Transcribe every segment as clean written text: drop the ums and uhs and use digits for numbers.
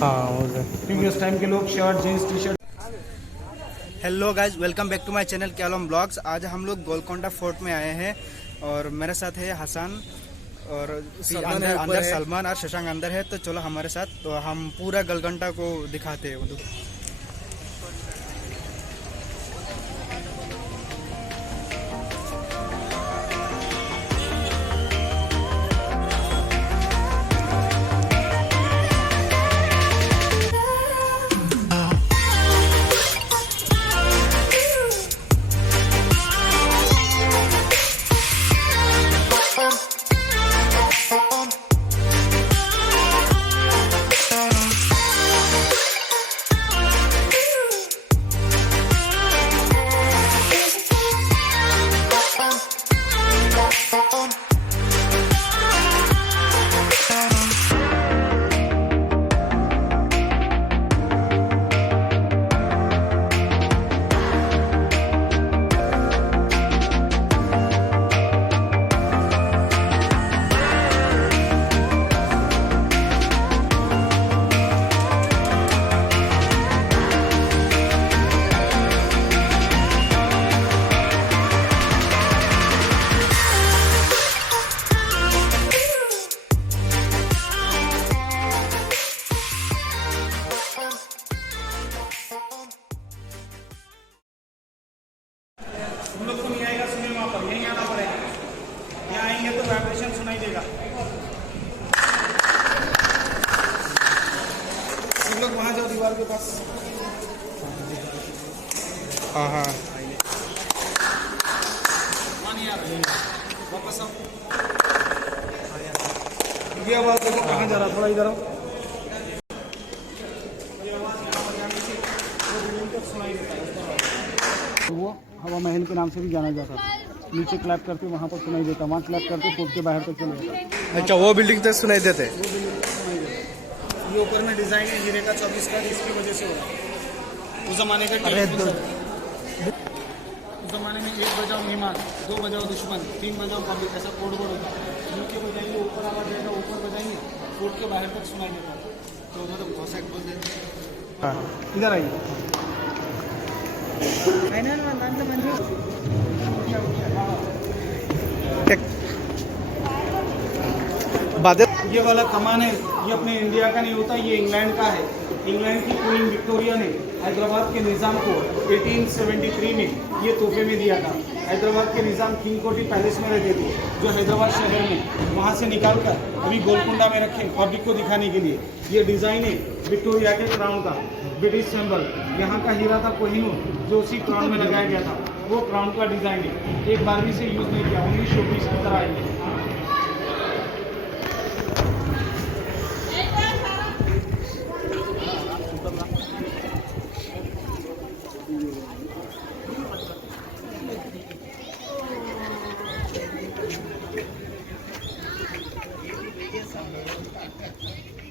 हाँ क्योंकि उस टाइम के लोग shirt jeans T shirt. Hello guys, welcome back to my channel कैलम ब्लॉग्स। आज हम लोग गोलकोंडा फोर्ट में आए हैं और मेरे साथ है हसन और अंदर सलमान और शशांक अंदर है। तो चलो हमारे साथ, तो हम पूरा गोलकोंडा को दिखाते हैं। हम लोग को नहीं आएगा सुनिए, वहाँ पर यहीं आना पड़ेगा। यहाँ आएंगे तो वाइब्रेशन सुनाई देगा। सब लोग वहाँ जाओ दीवार के पास। हाँ हाँ, नहीं आ रहा, वापस आओ। ये आवाज़ देखो कहाँ जा रहा, थोड़ा इधर आओ। ये आवाज़ यहाँ पर जाने से वो बिल्डिंग तक सुनाई देता है। तो वो हवा महल के नाम से भी जाना जाता था। नीचे क्लैप करके वहाँ पर सुनाई देता, वहाँ क्लैप करके फोर्ट के बाहर तक चले जाता। अच्छा, वो बिल्डिंग तक सुनाई देते। वो बिल्डिंग तक सुनाई देता। ये ऊपर में डिज़ाइन है हीरे का 24 का, इसकी वजह से हो रहा है। उस ज़माने का उस ज़माने में 1 बजाओ मेहमान, 2 बजाओ दुश्मन, 3 बजाओ पब्लिक, ऐसा कोड बोर्ड होता है। नीचे बजाएंगे, ऊपर आवाज़ जाएगा, ऊपर बजाएंगे, फोर्ट के बाहर तक सुनाई देता। तो मतलब बहुत साइड बोल देते। हाँ, इधर आइए। ये वाला कमान है, ये अपने इंडिया का नहीं होता, ये इंग्लैंड का है। इंग्लैंड की क्वीन विक्टोरिया ने हैदराबाद के निज़ाम को 1873 में ये तोहफे में दिया था। हैदराबाद के निज़ाम किंग कोठी पैलेस में रहते थे, जो हैदराबाद शहर में, वहाँ से निकाल कर अभी गोलकुंडा में रखे पब्लिक को दिखाने के लिए। ये डिज़ाइन है विक्टोरिया के क्राउन का, ब्रिटिश सिंबल। यहाँ का हीरा था कोहिनूर, जो उसी क्राउन में लगाया गया था। वो क्राउन का डिज़ाइन है, एक बार भी से यूज़ नहीं किया, ओनली शोपीस की तरह है।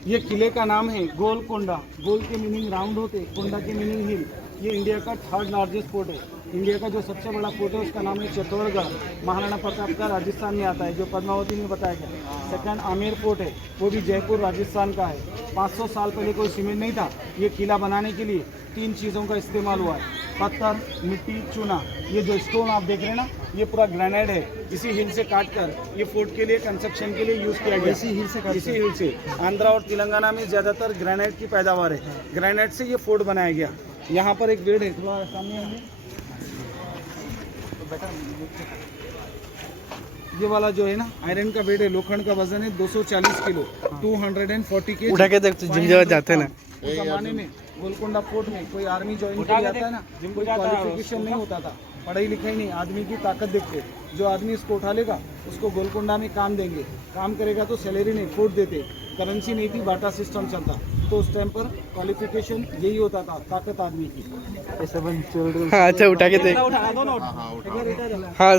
ये किले का नाम है गोलकोंडा। गोल के मीनिंग राउंड होते, कोंडा के मीनिंग हिल। ये इंडिया का 3rd लार्जेस्ट फोर्ट है। इंडिया का जो सबसे बड़ा फोर्ट है उसका नाम है चित्तौड़गढ़, महाराणा प्रताप का, राजस्थान में आता है, जो पद्मावती में बताया गया। 2nd आमेर फोर्ट है, वो भी जयपुर राजस्थान का है। 500 साल पहले कोई सीमेंट नहीं था। ये किला बनाने के लिए 3 चीज़ों का इस्तेमाल हुआ है, पत्थर, मिट्टी, चूना। ये जो स्टोन आप देख रहे हैं ना, ये पूरा ग्रेनाइट है। इसी हिल से काट कर ये फोर्ट के लिए, कंस्ट्रक्शन के लिए यूज़ किया गया। इसी हिल से आंध्रा और तेलंगाना में ज़्यादातर ग्रेनाइट की पैदावार है। ग्रेनाइट से ये फोर्ट बनाया गया। यहाँ पर एक बेड है, थोड़ा सामने आइए। ये वाला जो है ना, आयरन का बेड है, लोखंड का वजन है 240 किलो, 240 के। उठा के देख, जिम जाते हैं ना। उस जमाने में गोलकोंडा फोर्ट में कोई आर्मी ज्वाइन किया जाता है ना, कोई क्वालिफिकेशन नहीं होता था, पढ़ाई लिखाई नहीं, आदमी की ताकत देखते। जो आदमी इसको उठा लेगा उसको गोलकोंडा में काम देंगे, काम करेगा तो सैलरी नहीं, फोर्ट देते। करेंसी नहीं थी, बाटा सिस्टम चलता, तो उस टाइम पर क्वालिफिकेशन यही होता था, ताकत आदमी की। हाँ, अच्छा, उठा के देख। हाँ,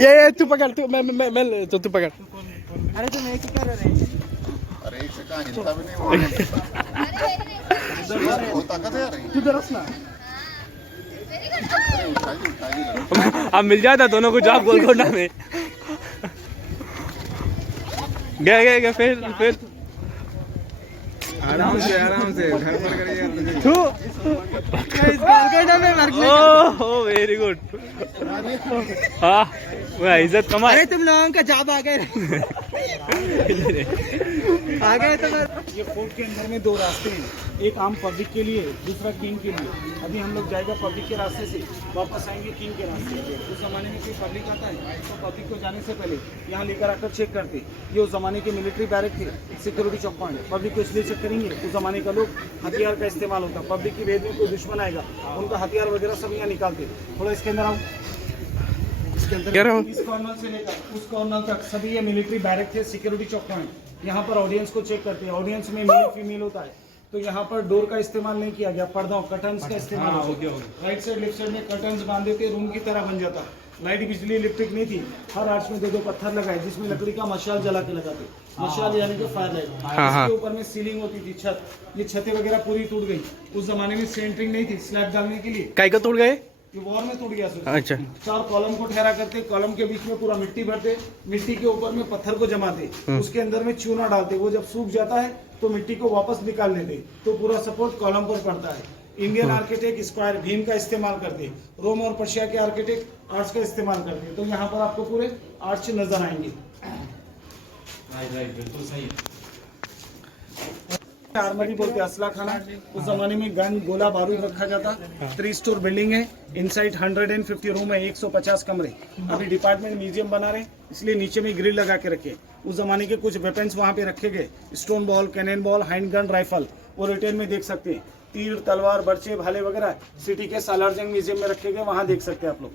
ये तू पकड़, मैं तो तू पकड़। अरे तो मैं क्या कर रहे हैं? अरे एक सेकंड, हिलता भी नहीं वो ताकत है यार। तू दरस ना। अब मिल जाता दोनों को जॉब गोलकोंडा में। गया फिर आराम से घर पर करिए। तू तो ओह वेरी गुड। हाँ वह इज्जत कमा। अरे तुम लोगों का जॉब आ गए आ गए तो ये फोर्ट के अंदर में दो रास्ते हैं, एक आम पब्लिक के लिए, दूसरा किंग के लिए। अभी हम लोग जाएगा पब्लिक के रास्ते से, वापस आएंगे किंग के रास्ते। उस जमाने में कोई पब्लिक आता है तो पब्लिक को जाने से पहले यहाँ लेकर आकर चेक करते। ये उस जमाने के मिलिट्री बैरक थे, सिक्योरिटी चौक पॉइंट। पब्लिक को इसलिए चेक करेंगे, उस जमाने का लोग हथियार का इस्तेमाल होता। पब्लिक की भेद में कोई दुश्मन आएगा, उनका हथियार वगैरह सब यहाँ निकालते। थोड़ा इसके अंदर आओ। इसके अंदर इस कॉर्नर से लेकर उस कॉर्नर तक सभी ये मिलिट्री बैरक थे, सिक्योरिटी चौक पॉइंट। यहाँ पर ऑडियंस को चेक करते हैं। ऑडियंस में मेल फीमेल होता है, तो यहाँ पर डोर का इस्तेमाल नहीं किया गया, पर्दा कर्टन्स का इस्तेमाल होता है। राइट साइड लेफ्ट साइड में कर्टन्स बांधे थे, रूम की तरह बन जाता। लाइट बिजली इलेक्ट्रिक नहीं थी, हर आर्च में दो पत्थर लगाए जिसमें लकड़ी का मशाल जला के लगाते। मशाल यानी कि फायर लाइट। इसके ऊपर में सीलिंग होती थी, छत। ये छतें वगैरह पूरी टूट गई। उस जमाने में सेंटरिंग नहीं थी स्लैब डालने के लिए। काय का तोड़ गए? ये वॉर में टूट गया। अच्छा। 4 कॉलम को ठहरा करते, कॉलम के बीच में पूरा मिट्टी भरते, मिट्टी के ऊपर में पत्थर को जमाते, उसके अंदर में चूना डालते। वो जब सूख जाता है तो मिट्टी को वापस निकाल लेते, तो पूरा सपोर्ट कॉलम पर पड़ता है। इंडियन आर्किटेक्ट स्क्वायर भीम का इस्तेमाल करते, रोम और पर्शिया के आर्किटेक्ट आर्च का इस्तेमाल करते। तो यहाँ पर आपको पूरे आर्च नजर आएंगे। बिल्कुल सही। आर्मरी बोलते असला खाना। उस जमाने में गन गोला बारूद रखा जाता। 3 स्टोर बिल्डिंग है, इनसाइड 150 रूम है, 150 कमरे। अभी डिपार्टमेंट म्यूजियम बना रहे, इसलिए नीचे में ग्रिल लगा के रखे। उस जमाने के कुछ वेपन्स वहाँ पे रखे गए, stone ball, cannon ball, hand gun, rifle. वो रिटेल में देख सकते हैं। तीर, तलवार, बर्चे, भाले वगैरह सिटी के सालारजंग म्यूजियम में रखे गए, वहाँ देख सकते हैं आप लोग।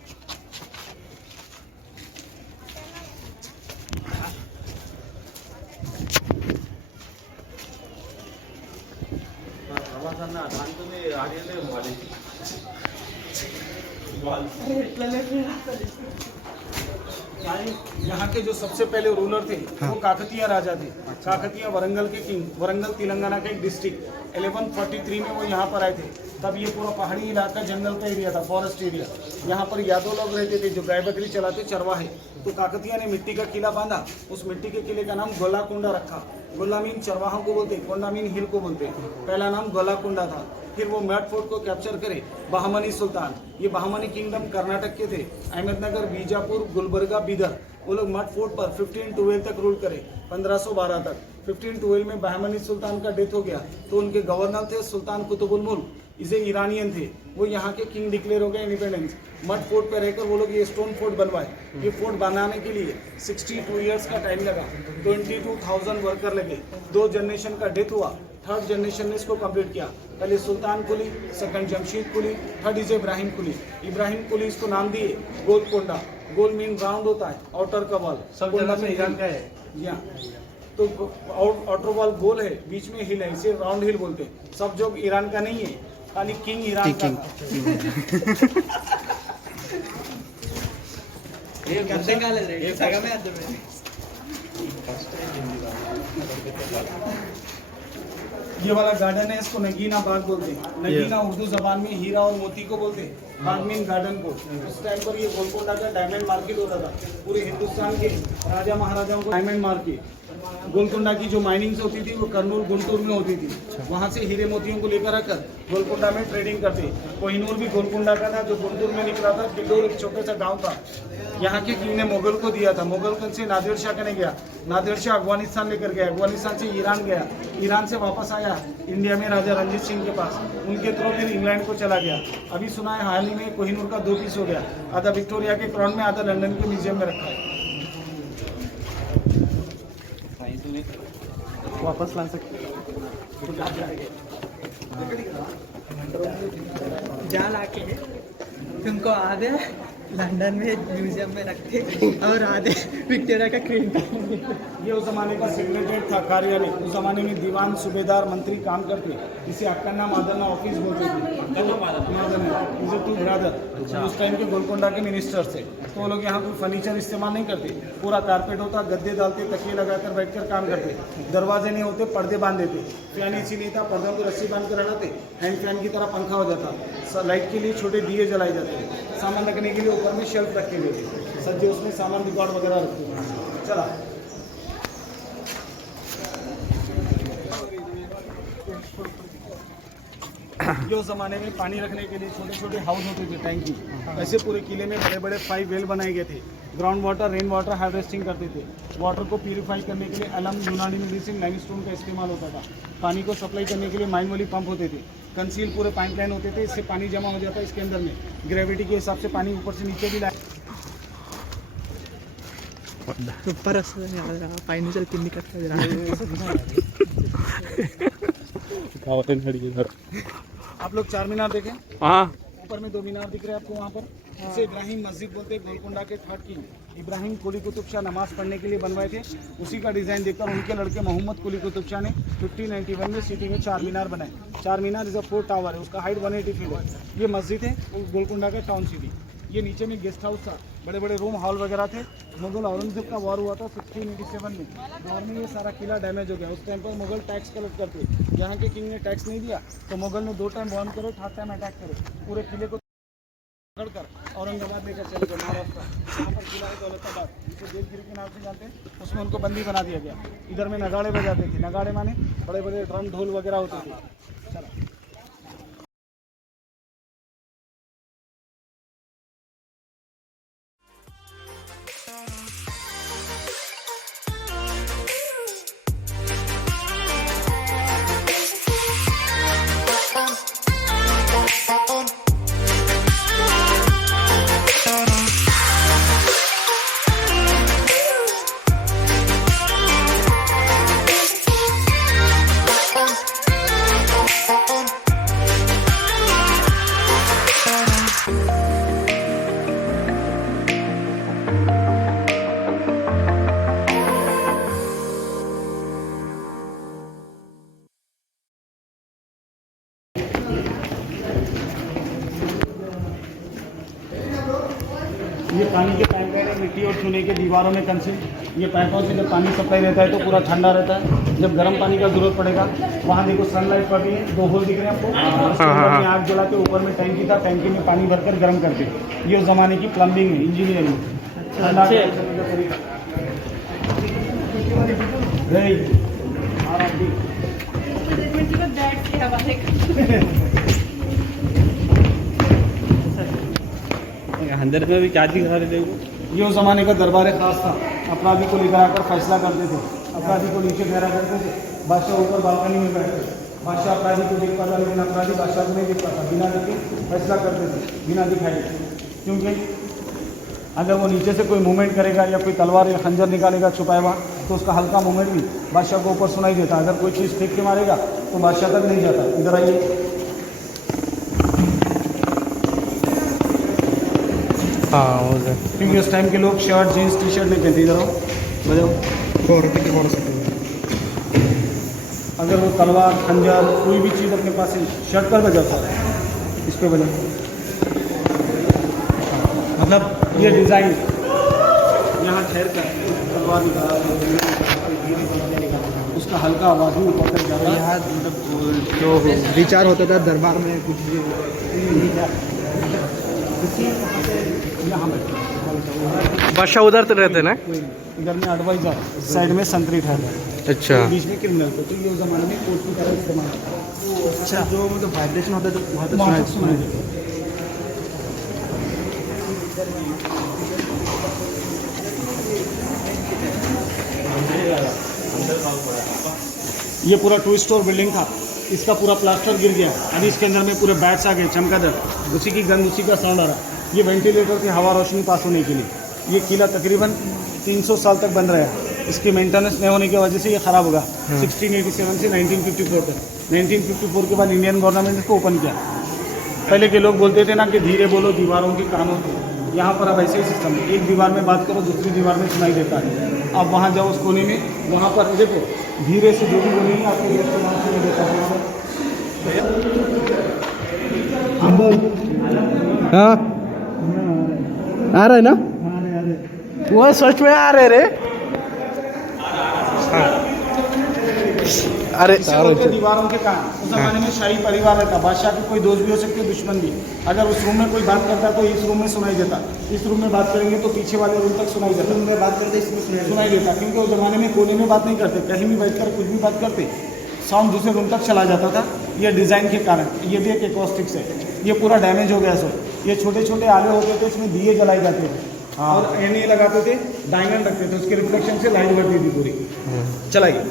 यहाँ के जो सबसे पहले रूलर थे वो काकतीय राजा थे। काकतीय वरंगल के किंग। वरंगल तेलंगाना का एक डिस्ट्रिक्ट। 1143 में वो यहाँ पर आए थे। तब ये पूरा पहाड़ी इलाका जंगल का एरिया था, फॉरेस्ट एरिया। यहाँ पर यादव लोग रहते थे जो गाय बकरी चलाते, चरवाहे। तो काकतीय ने मिट्टी का किला बांधा। उस मिट्टी के किले का नाम गोलाकुंडा रखा। गोला मीन चरवाहों को बोलते, कोंडा मीन हिल को बोलते। पहला नाम गोलाकुंडा था। फिर वो मैट फोर्ट को कैप्चर करे बहमनी सुल्तान। ये बहमनी किंगडम कर्नाटक के थे। अहमदनगर, बीजापुर, गुलबर्गा, बीदर, वो लोग मठ फोर्ट पर 1512 तक रूल करे, 1512 तक। 1512 में बहमनी सुल्तान का डेथ हो गया, तो उनके गवर्नर थे सुल्तान कुतुबुल मुल्क। इसे ईरानियन थे, वो यहाँ के किंग डिक्लेयर हो गए इंडिपेंडेंस। मठ फोर्ट पर रहकर वो लोग ये स्टोन फोर्ट बनवाए। ये फोर्ट बनाने के लिए 62 ईयर्स का टाइम लगा, 22,000 वर्कर लगे। 2 जनरेशन का डेथ हुआ, 3rd जनरेशन ने इसको कंप्लीट किया। पहले Sultan Quli, second Jamsheed Quli, 3rd is Ibrahim Quli. Ibrahim Quli इसको नाम दिए गोलकोंडा। गोल मीन राउंड होता है, आउटर का वॉल। सब जगह से ईरान का है। तो आउटर वॉल गोल है, बीच में हिल है, इसे राउंड हिल बोलते हैं। सब जो ईरान का नहीं है, खाली किंग ईरान का था। ये वाला गार्डन है, इसको नगीना बाग बोलते हैं। नगीना उर्दू जबान में हीरा और मोती को बोलते हैं, बाग मीन गार्डन को। उस टाइम पर ये गोलकोंडा का डायमंड मार्केट होता था। पूरे हिंदुस्तान के राजा महाराजाओं को डायमंड मार्केट। गोलकोंडा की जो माइनिंग्स होती थी वो कर्नूल, गुंटूर में होती थी। वहाँ से हीरे मोतियों को लेकर आकर गोलकोंडा में ट्रेडिंग करते। कोहिनूर भी गोलकोंडा का था, जो गुंटूर में निकला था। किल्लोर एक छोटा सा गाँव था। यहाँ के किंग ने मुगल को दिया था। मुगल से नादिर शाह करने गया, नादिर शाह अफगानिस्तान लेकर गया, अफगानिस्तान से ईरान गया, ईरान से वापस आया इंडिया में राजा रंजीत सिंह के पास। उनके थ्रू फिर इंग्लैंड को चला गया। अभी सुना है हाल ही में कोहिनूर का 2 पीस हो गया, आधा विक्टोरिया के क्राउन में, आधा लंदन के म्यूजियम में रखा है। वापस ला सकते जा लाके तुमको आधे लंदन में म्यूजियम में रखते और आधे विक्टोरिया का क्वीन का। ये उस जमाने का सेक्रेटरीट था, कार्यालय। उस जमाने में दीवान, सूबेदार, मंत्री काम करते। इसे अक्कन्ना मादन्ना ऑफिस बोलते थे। मादन्ना 2 ब्रदर उस टाइम के गोलकोंडा के मिनिस्टर थे। तो वो लोग यहाँ कोई फर्नीचर इस्तेमाल नहीं करते। पूरा कारपेट होता, गद्दे डालते, तकिए लगाकर बैठकर काम करते। दरवाजे नहीं होते, पर्दे बांध देते। फैन एसी नहीं था, पर्दों को रस्सी बांध कर हटाते, हैंड फैन की तरह पंखा हो जाता। लाइट के लिए छोटे दिए जलाए जाते। सामान रखने के लिए ऊपर में शेल्फ रखे हुए थे, सज्जे उसमें सामान रिकॉर्ड वगैरह रखते थे। चला ये उस जमाने में पानी रखने के लिए छोटे छोटे हाउस होते थे, टैंकी। ऐसे पूरे किले में बड़े बड़े 5 वेल बनाए गए थे। Ground water, rain water harvesting करते थे। वाटर को प्यूरिफाई करने के लिए अलम, यूनानी मेडिसिन, लाइमस्टोन का इस्तेमाल होता था। पानी को सप्लाई करने के लिए मैनुअली पंप होते थे। कंसील पूरे पाइपलाइन होते थे, इससे पानी जमा हो जाता है इसके अंदर में। ग्रेविटी के हिसाब से पानी ऊपर से नीचे भी लाए। ऊपर फाइनेंशियल किन्नी करता आप लोग 4 मीनार देखें, हाँ ऊपर में 2 मीनार दिख रहे हैं आपको वहाँ पर। इसे इब्राहिम मस्जिद बोलते हैं। गोलकुंडा के 3rd किंग इब्राहिम कुली कुतुब शाह नमाज पढ़ने के लिए बनवाए थे। उसी का डिज़ाइन देखकर उनके लड़के मोहम्मद कुली कुतुब शाह ने 1591 में सिटी में 4 मीनार बनाए। 4 मीनार इज़ अ 4 टावर है, उसका हाइट 180 फीट है। ये मस्जिद है गोलकुंडा का टाउन सिटी। ये नीचे में गेस्ट हाउस था, बड़े बड़े रूम हॉल वगैरह थे। मुगल औरंगजेब का वॉर हुआ था 1687 में, वॉर में ये सारा किला डैमेज हो गया। उस टाइम पर मुगल टैक्स कलेक्ट करते, यहाँ के किंग ने टैक्स नहीं दिया तो मुगल ने 2 टाइम बॉम्ब करे, 3rd टाइम अटैक करे, पूरे किले को पकड़कर औरंगाबाद लेकर चले गए महाराष्ट्र। यहाँ पर किला है दौलताबाद, जिसे देवगिरी के नाम से जानते हैं, उसमें उनको बंदी बना दिया गया। इधर में नगाड़े बजाते थे, नगाड़े माने बड़े बड़े ड्रम ढोल वगैरह होते थे। चलो ये पानी के पाइप है, मिट्टी और चूने के दीवारों में कंसील। ये पाइपों से जब पानी सप्लाई रहता है तो पूरा ठंडा रहता है। जब गर्म पानी का जरूरत पड़ेगा, वहाँ देखो सनलाइट पड़ रही है, 2 होल दिख रहे हैं आपको। उसके अंदर में आग जला के ऊपर में टैंकी था, टैंकी में पानी भरकर गर्म करते। ये उस जमाने की प्लम्बिंग है, इंजीनियरिंग। अंदर में भी क्या दिखा रहे थे वो? ये उस ज़माने का दरबार खास था। अपराधी को लेकर आकर फैसला करते थे, अपराधी को नीचे ठहरा करते थे, बादशाह ऊपर बालकनी में बैठते। बादशाह अपराधी को देख पाता, लेकिन अपराधी बादशाह को नहीं देख पाता। बिना देखे फैसला करते थे, बिना दिखाए। क्योंकि अगर वो नीचे से कोई मूवमेंट करेगा या कोई तलवार या खंजर निकालेगा छुपाए हुआ, तो उसका हल्का मूवमेंट भी बादशाह को ऊपर सुनाई देता। अगर कोई चीज़ फेंक के मारेगा तो बादशाह तक नहीं जाता। इधर आइए। हाँ क्योंकि उस टाइम के लोग शर्ट, जीन्स, टी शर्ट नहीं पहनते। इधर आओ, बजाओ। अगर वो तलवार, खंजर, कोई भी चीज़ अपने पास है, शर्ट पर बजाता है, इस पर बजाओ। मतलब ये डिज़ाइन यहाँ ठहर कर तलवार निकाला, उसका हल्का आवाज़ भी ऊपर तक जाता है। यहाँ मतलब जो विचार होता था दरबार में कुछ भी बादशाह उधर तो रहते ना? इधर में एडवाइजर, साइड में संतरी ठहरता है, अच्छा। बीच में क्रिमिनल। तो ये उस जमाने में कोर्ट की तरह इस्तेमाल होता है। अच्छा, जो मतलब वाइब्रेशन होता है तो वहाँ तक वहाँ तक सुनाई देता है। ये पूरा 2 स्टोर बिल्डिंग था, इसका पूरा प्लास्टर गिर गया। अभी इसके अंदर में पूरे बैट्स आ गए, चमगादड़, उसी की गंध, उसी का साउंड आ रहा है। ये वेंटिलेटर की हवा रोशनी पास होने के लिए। ये किला तकरीबन 300 साल तक बन रहा है। इसकी मेंटेनेंस नहीं होने की वजह से ये ख़राब होगा। 1687 से 1954 तक। 1954 के बाद इंडियन गवर्नमेंट ने इसको ओपन किया। पहले के लोग बोलते थे ना कि धीरे बोलो, दीवारों के कान होते हैं। यहाँ पर अब ऐसे ही सिस्टम है, एक दीवार में बात करो, दूसरी दीवार में सुनाई देता है। अब वहाँ जाओ उस कोने में, वहाँ पर देखो धीरे से जो भी बोलेंगे आपको देश के नाम सुनाई देता है। हाँ आ रहा है ना? वो सच में आ रहे रे। अरे दीवारों के काम उस जमाने में शाही परिवार रहता, बादशाह के कोई दोस्त भी हो सकते, दुश्मन भी। अगर उस रूम में कोई बात करता तो इस रूम में सुनाई देता, इस रूम में बात करेंगे तो पीछे वाले रूम तक सुनाई देता। रूम में बात करते इसमें सुनाई देता, क्योंकि उस जमाने में कोने में बात नहीं करते, कहीं भी बैठकर कुछ भी बात करते, साउंड दूसरे रूम तक चला जाता था। ये डिज़ाइन के कारण। ये भी एक एकॉस्टिक्स है, ये पूरा डैमेज हो गया सर। ये छोटे छोटे आले होते थे, इसमें दिए जलाए जाते थे और ये नहीं लगाते थे, डायमंड रखते थे, उसके रिफ्लेक्शन से लाइट बढ़ती थी पूरी। चलाइए।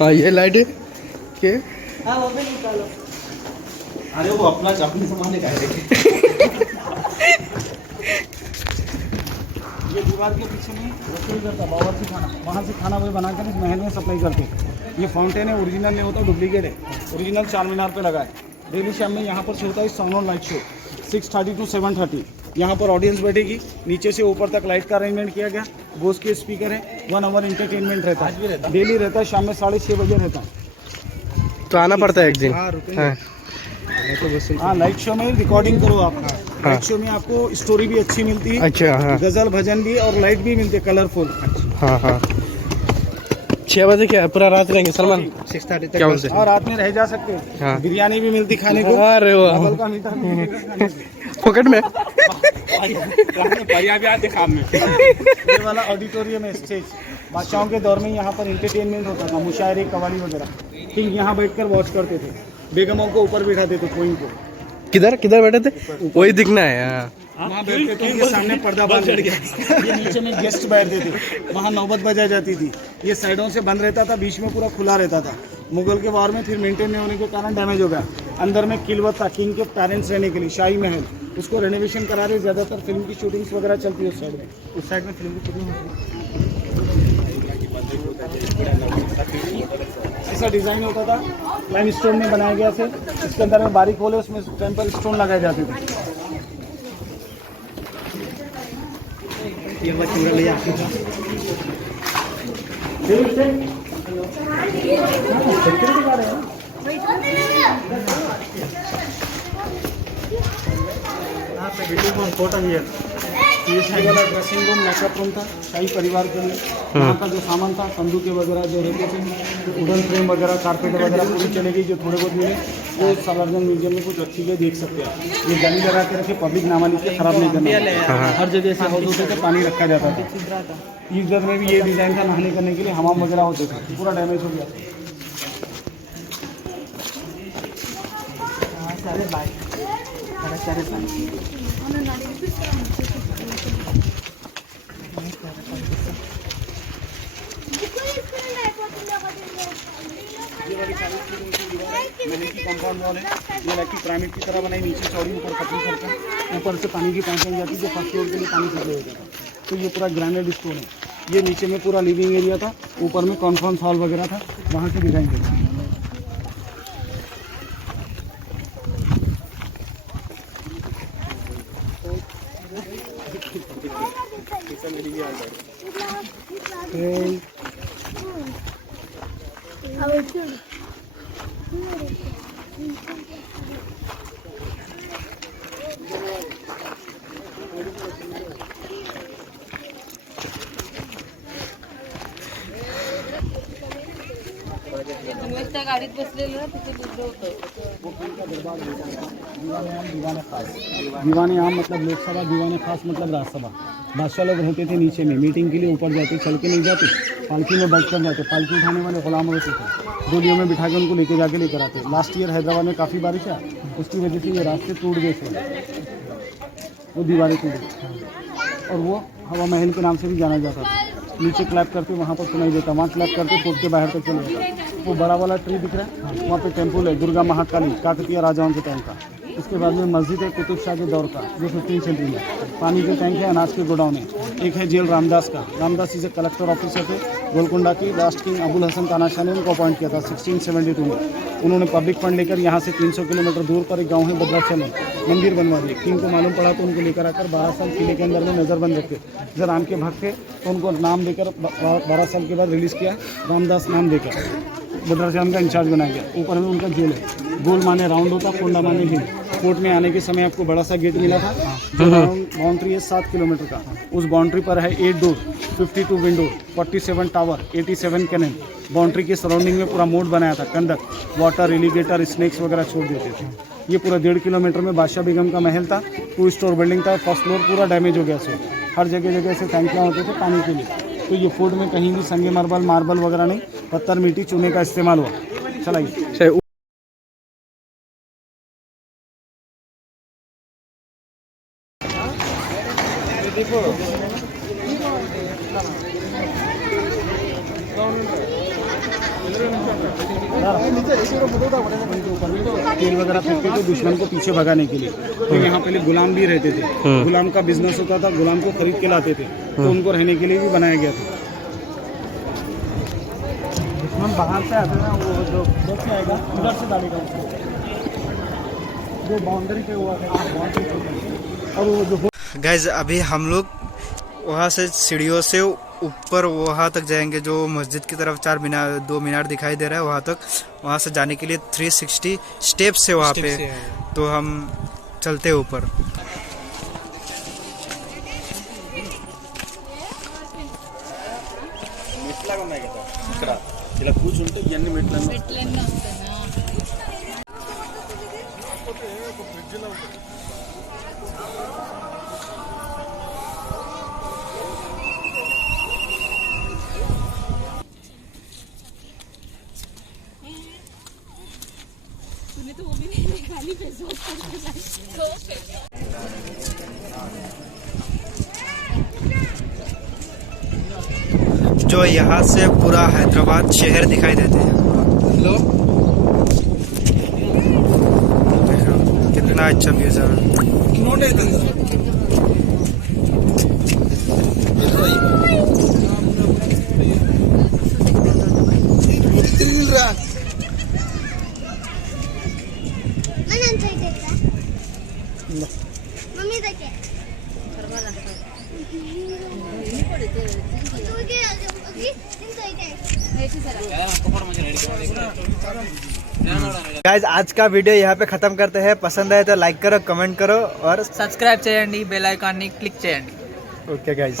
हाँ ये लाइट है के हाँ वो भी निकालो। अरे वो अपना अपने सामान का है। ये दीवार के पीछे में रसोई करता बावर्ची खाना, वहाँ से खाना वही बनाकर इस महल में सप्लाई करते। ये फाउंटेन है, ओरिजिनल नहीं होता, डुप्लीकेट है। ओरिजिनल चार मीनार पे लगा है। डेली शाम में यहाँ पर से होता है साउंड लाइट शो 6:30 to 7:30। यहाँ पर ऑडियंस बैठेगी, नीचे से ऊपर तक लाइट का अरेंजमेंट किया गया। बोस के स्पीकर है, 1 आवर इंटरटेनमेंट रहता है। डेली रहता है, शाम में 6:30 बजे रहता है। तो आना पड़ता है एक दिन। हाँ लाइट शो में रिकॉर्डिंग करो आप। लाइट शो में आपको स्टोरी भी अच्छी मिलती है। अच्छा हाँ गजल भजन भी और लाइट भी मिलती है कलरफुल। हाँ हाँ 6 बजे क्या पूरा रात रहेंगे सलमान 6:30 क्या बोलते और रात में रह जा सकते हैं। हाँ। बिरयानी भी मिलती खाने को। अरे वाह डबल का मीठा मिलेगा खाने को। पॉकेट में ये वाला ऑडिटोरियम है, स्टेज। बादशाहों के दौर में यहाँ पर एंटरटेनमेंट होता था, मुशायरे कवाली वगैरह। किंग यहाँ बैठकर वॉच करते थे, बेगमों को ऊपर बिठाते थे, क्वीन को किधर किधर बैठे थे वही दिखना है। हाँ वहाँ बैठते थे, उनके सामने पर्दा बंद चढ़ गया। ये नीचे में गेस्ट बैठते थे, वहाँ नौबत बजाई जाती थी। ये साइडों से बंद रहता था, बीच में पूरा खुला रहता था। मुगल के वार में फिर मेंटेन नहीं होने के कारण डैमेज हो गया। अंदर में किलवत था, किंग के पेरेंट्स रहने के लिए, शाही महल। उसको रेनोवेशन करा रहे, ज़्यादातर फिल्म की शूटिंग्स वगैरह चलती है उस साइड में। उस साइड में फिल्म की शूटिंग होती है। ऐसा डिज़ाइन होता था, लाइम स्टोन में बनाया गया से। इसके अंदर में बारीक होले, उसमें टेम्पल स्टोन लगाए जाते थे। ये बच्चा ले आके फोटो हियर। ये शाही वाला ड्रेसिंग रूम, मेकअप रूम था शाही परिवार के लिए। वहाँ का जो सामान था, संदूकें वगैरह जो रहते थे, वुडन फ्रेम वगैरह, कारपेट वगैरह पूरी चली गई। जो थोड़े बहुत मिले वो सालारजंग म्यूजियम में कुछ अच्छी चीज़ें देख सकते हैं। ये जाली लगा के रखे, पब्लिक नामा लिख के खराब नहीं करना। हर जगह से हाउस होते थे, पानी रखा जाता था। इस घर में भी ये डिज़ाइन था, नहाने करने के लिए हमाम वगैरह होते थे। पूरा डैमेज हो गया। महल की कंपाउंड वॉल है, ये इलेक्ट्रिक पिरामिड की तरह बनाई, नीचे चौड़ी, ऊपर पतली करके। ऊपर से पानी की पाइपलाइन जाती है, जो फर्स्ट फ्लोर के लिए पानी सप्लाई होता था। तो ये पूरा ग्रैंडेड स्टोन है। ये नीचे में पूरा लिविंग एरिया था, ऊपर में कॉन्फ्रेंस हॉल वगैरह था, वहाँ की डिज़ाइन थी। गाडीत बसलेलं ना तिथे दुसरं होतं. दीवाने आम मतलब लोकसभा, दीवाने खास मतलब राज्यसभा। बादशाह लोग रहते थे नीचे में, मीटिंग के लिए ऊपर जाते, चल के नहीं जाते, पालकी में बैठ कर जाते। पालकी उठाने वाले गुलाम होते थे, डोलियों में बिठा के उनको लेके जाके लेकर आते। लास्ट ईयर हैदराबाद में काफ़ी बारिश है, उसकी वजह से ये रास्ते टूट गए थे, वो दीवारें टूट गई। और वो हवा महल के नाम से भी जाना जाता था। नीचे क्लैप करते, वहाँ पर सुनाई देता, वहाँ क्लैप करते, कोर्ट के बाहर तक चले जाता। वो बड़ा वाला ट्री दिख रहा है, वहाँ पे टेम्पल है दुर्गा महाकाली, काकतीय राजाओं के टाइम का। उसके बाद में मस्जिद है कुतुब शाह के दौर का, जो 15th सेंचुरी में। पानी के टैंक है, अनाज के गोडाउन है। एक है जेल रामदास का। रामदास इसे कलेक्टर ऑफिसर थे गोलकुंडा की। लास्ट किंग अबुल हसन तानाशाह ने उनको अपॉइंट किया था 1672 में। उन्होंने पब्लिक फंड लेकर यहाँ से 300 किलोमीटर दूर पर एक गाँव है भद्राचलम, मंदिर बनवा दिए। किंग को मालूम पड़ा तो उनको लेकर आकर 12 साल किले के अंदर में नज़रबंद रखे। जब राम के भक्त थे तो उनको नाम देकर 12 साल के बाद रिलीज़ किया, रामदास नाम देकर भद्राचलम का इंचार्ज बनाया गया। ऊपर में उनका जेल है। गोल माने राउंड होता, कोंडा माने हिल। कोर्ट में आने के समय आपको बड़ा सा गेट मिला था, जो बाउंड्री है 7 किलोमीटर का। उस बाउंड्री पर है 8 door, 52 window, 47 tower, 87 cannon. Boundary के सराउंडिंग में पूरा मोड बनाया था, कंडक, वाटर, एलिगेटर, स्नेक्स वगैरह छोड़ देते थे। ये पूरा 1.5 किलोमीटर में बादशाह बेगम का महल था। 2 स्टोर बिल्डिंग था, फर्स्ट फ्लोर पूरा डैमेज हो गया। सो हर जगह से टैंकियाँ होते थे पानी के लिए। तो ये फोर्ट में कहीं भी संगे मार्बल वगैरह नहीं, पत्थर मिट्टी चूने का इस्तेमाल हुआ। चलाइए। तेल वगैरह फेंकते थे दुश्मन को पीछे भगाने के लिए। तो यहाँ पहले गुलाम भी रहते थे, गुलाम का बिजनेस होता था, गुलाम को खरीद के लाते थे, तो उनको रहने के लिए भी बनाया गया था। दुश्मन बाहर से आते ना, वो जो उधर से आएगा उधर से डालेगा उसको, जो बाउंड्री पे हुआ था और वो जो गाइज अभी हम लोग वहाँ से सीढ़ियों से ऊपर वहाँ तक जाएंगे, जो मस्जिद की तरफ 2 मीनार दिखाई दे रहा है वहाँ तक। वहाँ से जाने के लिए 360 स्टेप्स है वहाँ पे, तो हम चलते हैं ऊपर। जो यहाँ से पूरा हैदराबाद शहर दिखाई देते हैं। देखो कितना अच्छा व्यूज है। गाइज आज का वीडियो यहाँ पे खत्म करते हैं। पसंद आए तो लाइक करो, कमेंट करो और సబ్స్క్రైబ్ చేయండి, బెల్ ఐకాన్ని క్లిక్ చేయండి. Okay guys.